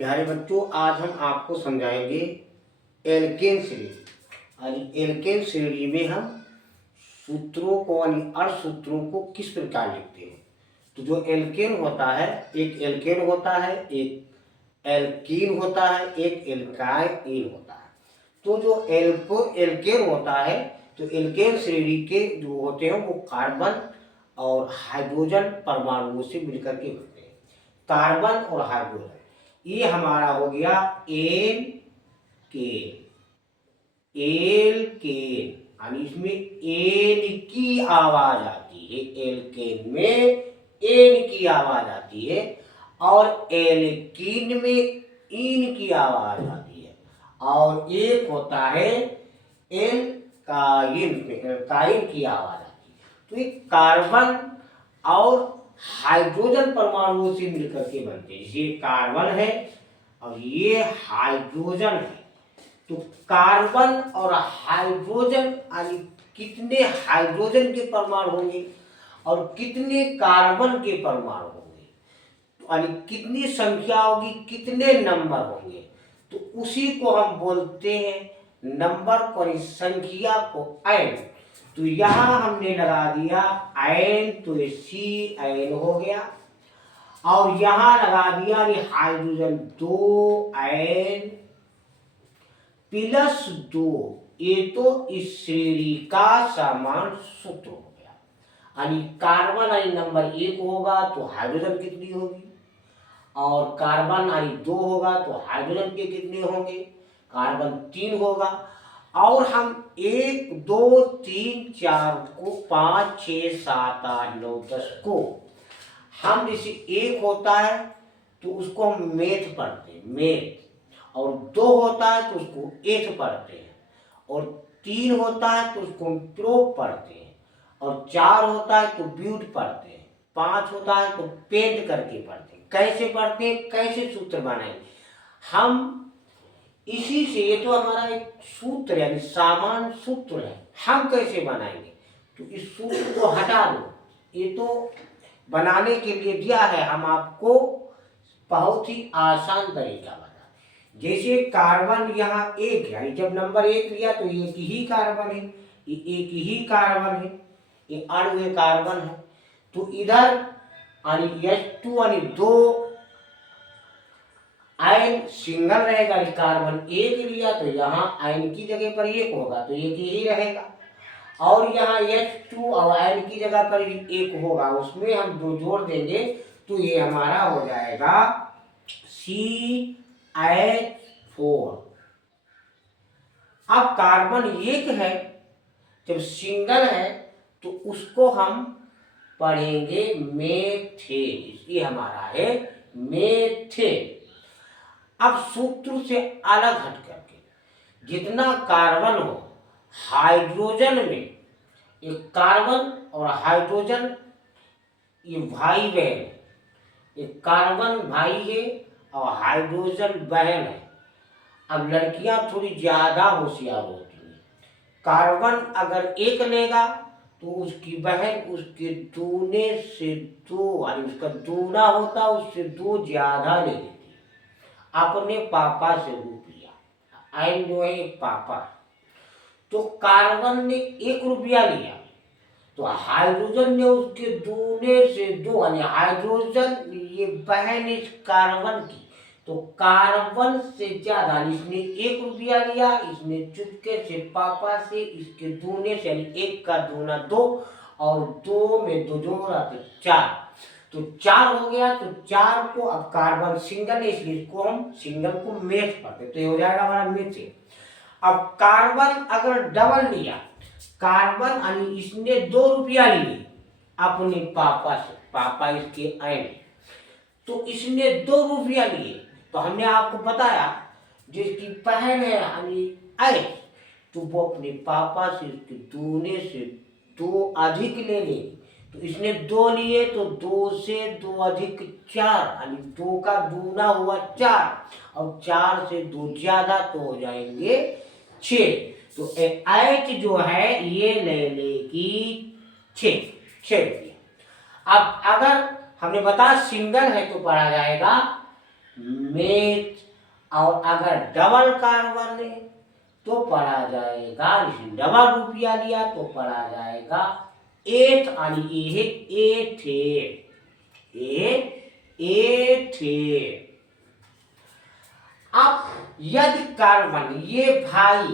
प्यारे बच्चों, आज हम आपको समझाएंगे एल्केन श्रेणी। और एल्केन श्रेणी में हम सूत्रों को यानी अर्ध सूत्रों को किस प्रकार लिखते हैं। तो जो एल्केन होता है, एक एल्केन होता है, एक एल्कीन होता है, एक एल्काइन होता है। तो जो एल्केन होता है, तो एल्केन श्रेणी के जो होते हैं वो कार्बन और हाइड्रोजन परमाणुओं से मिलकर के बनते हैं। कार्बन और हाइड्रोजन, ये हमारा हो गया एल केन यानी इसमें एन की आवाज आती है। एल्केन में एन की आवाज आती है और एल्कीन में इन की आवाज आती है। और एक होता है एल्काइन में एल्काइन की आवाज आती है। तो ये कार्बन और हाइड्रोजन परमाणुओं से मिलकर के बनते हैं। ये कार्बन है और ये हाइड्रोजन है। तो कार्बन और हाइड्रोजन यानी कितने हाइड्रोजन के परमाणु होंगे और कितने कार्बन के परमाणु होंगे, यानी कितनी संख्या होगी, कितने नंबर होंगे, तो उसी को हम बोलते हैं नंबर और संख्या को एन। तो यहां हमने लगा दिया एन, तो ये सी एन हो गया। और यहां लगा दिया हाइड्रोजन 2 एन प्लस 2। ये तो इस श्रेणी का समान सूत्र हो गया। यानी कार्बन यानी नंबर 1 होगा तो हाइड्रोजन कितनी होगी, और कार्बन यानी 2 होगा तो हाइड्रोजन के कितने होंगे, कार्बन 3 होगा। और हम 1 2 3 4 को 5 6 7 8 9 10 को हम जैसे 1 होता है तो उसको हम मेथ पढ़ते हैं, मेथ। और 2 होता है तो उसको एथ पढ़ते हैं, और 3 होता है तो उसको हम प्रोप पढ़ते हैं, और 4 होता है तो ब्यूट पढ़ते हैं, 5 होता है तो पेंट करके पढ़ते हैं। कैसे पढ़ते हैं, कैसे सूत्र बनाएंगे हम इसी से। ये तो हमारा एक सूत्र है, सामान्य सूत्र है। हम कैसे बनाएंगे, तो इस सूत्र को हटा दो। ये तो बनाने के लिए दिया है, हम आपको बहुत ही आसान तरीका बता। जैसे कार्बन यहाँ 1 है, जब नंबर 1 लिया तो एक ही कार्बन है, ये एक ही कार्बन है, ये अणु कार्बन है। तो इधर यानी H2 यानी 2 आयन सिंगल रहेगा। कार्बन 1 लिया तो यहाँ आयन की जगह पर 1 होगा तो 1 ही रहेगा। और यहाँ H2 और आयन की जगह पर 1 होगा, उसमें हम 2 जोड़ देंगे तो ये हमारा हो जाएगा CH4। अब कार्बन 1 है, जब सिंगल है तो उसको हम पढ़ेंगे मेथेन। ये हमारा है मेथेन। अब सूत्र से अलग हट करके जितना कार्बन हो, हाइड्रोजन में एक कार्बन और हाइड्रोजन ये भाई बहन, एक कार्बन भाई है और हाइड्रोजन बहन है। अब लड़कियां थोड़ी ज्यादा होशियार होती हैं। कार्बन अगर 1 लेगा तो उसकी बहन उसके दूने से 2 यानी उसका दूना होता, उससे 2 ज्यादा ले लेती है। अपने पापा से रुपया, आयन जो है पापा। तो कार्बन ने 1 रुपया लिया तो हाइड्रोजन ने उसके दूने से 2 यानी हाइड्रोजन ये बहन इस कार्बन की, तो कार्बन से ज्यादा इसने 1 रुपया लिया, इसने चुपके से पापा से इसके दूने से यानी 1 का दूना 2 और 2 में 2 जोड़ा तो 4, तो 4 हो गया। तो 4 को अब कार्बन सिंगल है इसलिए इसको हम सिंगल को मेथ पढ़ते, तो ये हो जाएगा हमारा मेथ। अब कार्बन अगर डबल लिया, कार्बन यानी इसने 2 रुपया लिए अपने पापा से, पापा इसके आए, तो इसने 2 रुपया लिए। तो हमने आपको बताया जिसकी बहन है यानी आए, तो वो अपने पापा से इसके दूने से 2 अधिक ले ले। तो इसने 2 लिए तो 2 से 2 अधिक 4 यानी 2 का दूना हुआ 4, और 4 से 2 ज्यादा तो हो जाएंगे 6। तो H जो है ये ले लेगी 6 रुपया। अब अगर हमने बताया सिंगल है तो पढ़ा जाएगा मेथ। और अगर डबल कार्बन है तो पढ़ा जाएगा, डबल रुपया लिया तो पढ़ा जाएगा एथ, यानी ये है एथेन, एथेन। अब यदि कार्बन ये भाई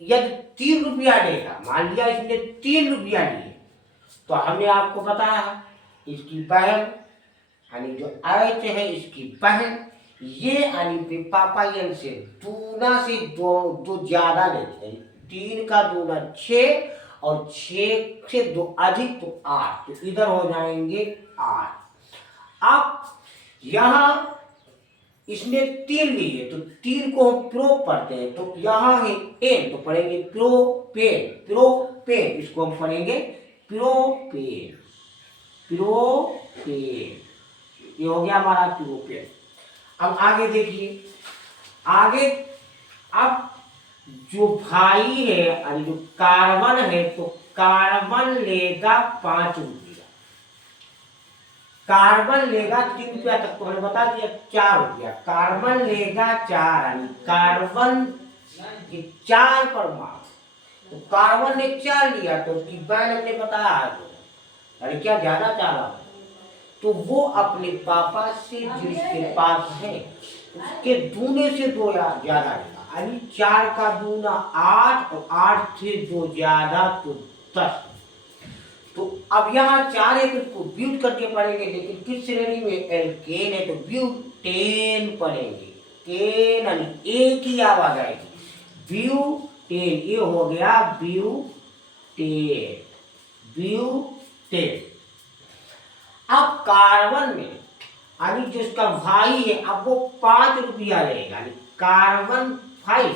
यदि 3 रुपया लेगा, मान लिया इसने 3 रुपया लिए, तो हमने आपको बताया इसकी बहन यानी जो एच है इसकी बहन, ये यानी पापायन से दूना से दो ज्यादा लेते हैं, 3 का दूना 6 और 6 से 2 अधिक तो 8, तो इधर हो जाएंगे 8। अब यहां इसने 3 लिए तो 3 को हम प्रो पढ़ते हैं, तो यहाँ है एन तो पढ़ेंगे प्रोपेन, प्रोपेन इसको हम पढ़ेंगे प्रोपेन, प्रोपेन, ये हो गया हमारा प्रोपेन। अब आगे देखिए, आगे अब जो भाई है यानी जो कार्बन है, तो कार्बन लेगा 5 रुपया, कार्बन लेगा 3 रुपया तक तो हमने बता दिया, 4 रुपया, कार्बन लेगा 4, यानी कार्बन के 4 परमाणु, तो कार्बन ने 4 लिया तो उसकी बहन हमने बताया अरे क्या ज्यादा चाला, तो वो अपने पापा से जिसके पास है उसके दूने से 2 ज्यादा लेगा, यानी 4 का दूना 8 और 8 से 2 ज्यादा तो 10। तो अब यहाँ 4 है तो इसको ब्यूट करके पढ़ेंगे, लेकिन किस श्रेणी में, एल्केन है तो ब्यूटेन पढ़ेंगे, केन यानी एक ही आवाज आएगी, ब्यूटेन, ये हो गया ब्यूटेन, ब्यूटेन। अब कार्बन में यानी जिसका भाई है, अब वो 5 रुपया लेगा, यानी कार्बन 5,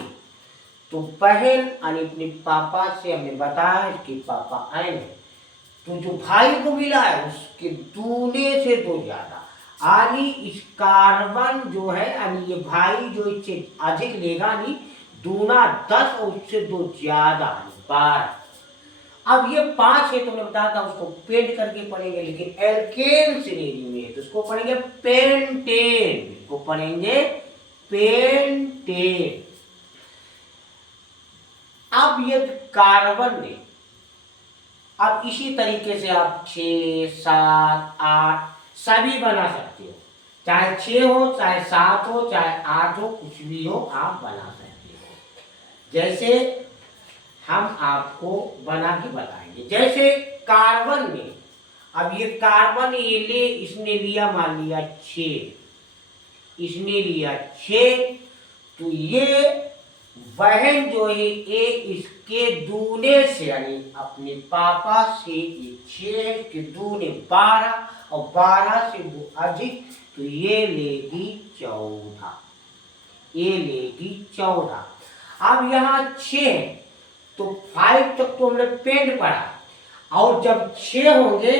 तो बहन यानी अपने पापा से हमने बताया इसके पापा आए हैं, तो जो भाई को मिला है उसके दूने से 2 ज्यादा, यानी इस कार्बन जो है यानी ये भाई जो इससे अधिक लेगा, यानी दूना 10 और उससे 2 ज्यादा 12। अब ये 5 है तो मैंने बताया था उसको पेंट करके पढ़ेंगे, लेकिन एल्केन श्रेणी में तो उसको पढ़ेंगे पेंटेन, इसको पढ़ेंगे पेंटेन। अब ये कार्बन ने, अब इसी तरीके से आप 6, 7, 8 सभी बना सकते हो, चाहे 6 हो, चाहे 7 हो, चाहे 8 हो, कुछ भी हो आप बना सकते हो। जैसे हम आपको बना के बताएंगे, जैसे कार्बन में, अब ये कार्बन ये ले, इसने लिया मान लिया 6, इसने लिया 6, तो ये बहन जो है ये इसके दूने से यानी अपने पापा से 6 के दूने 12 और 12 से वो अधिक, तो ये लेगी 14, ये लेगी 14। अब यहाँ 6 तो 5 तक तो हमने पेंट पढ़ा, और जब 6 होंगे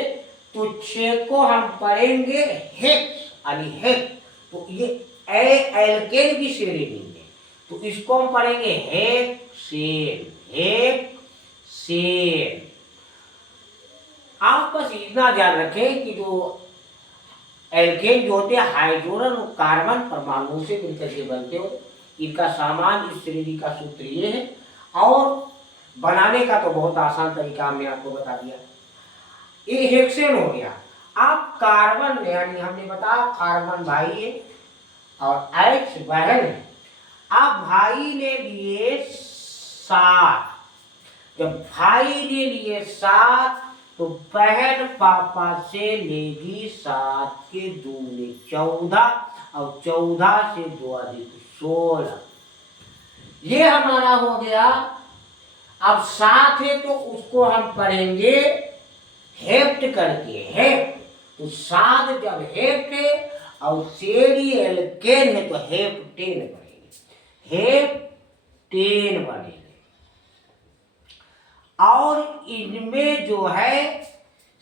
तो 6 को हम पढ़ेंगे हेक्स, यानी हेक्स, तो ये एल्केन की श्रेणी में, तो इसको हम पढ़ेंगे हेक्सेन, हेक्सेन। आप बस इतना ध्यान रखें कि जो एल्केन जो होते हैं हाइड्रोजन और कार्बन परमाणुओं से मिलकर के बनते हो, इनका सामान्य इस श्रेणी का सूत्र ये है, और बनाने का तो बहुत आसान तरीका हमने आपको बता दिया, ये हेक्सेन हो गया। अब कार्बन यानी हमने बताया कार्बन भाई है और एच बहन है। अब भाई ने लिए 7, जब भाई ने लिए 7 तो बहन पापा से लेगी 7 के दूने 14 और 14 से 2 अधिक 16, ये हमारा हो गया। अब 7 है तो उसको हम पढ़ेंगे हेप्ट करके, हेप्ट, तो 7 जब हेप्ट है और श्रेणी एल्केन है तो हेप्टेन बनेंगे, हेप्टेन बनेंगे। और इनमें जो है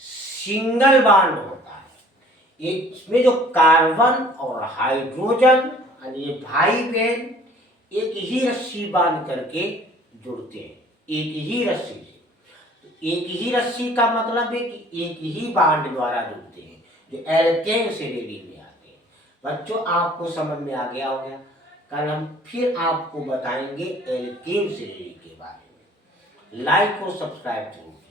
सिंगल बॉन्ड होता है, इसमें जो कार्बन और हाइड्रोजन यानी ये भाई बहन एक ही रस्सी बांध करके जुड़ते हैं, एक ही रस्सी से। एक ही रस्सी का मतलब है कि एक ही बांड द्वारा जुड़ते हैं, जो एल्केन श्रेणी में आते हैं। बच्चों आपको समझ में आ गया होगा। कल हम फिर आपको बताएंगे एल्केन श्रेणी के बारे में। लाइक और सब्सक्राइब जरूर।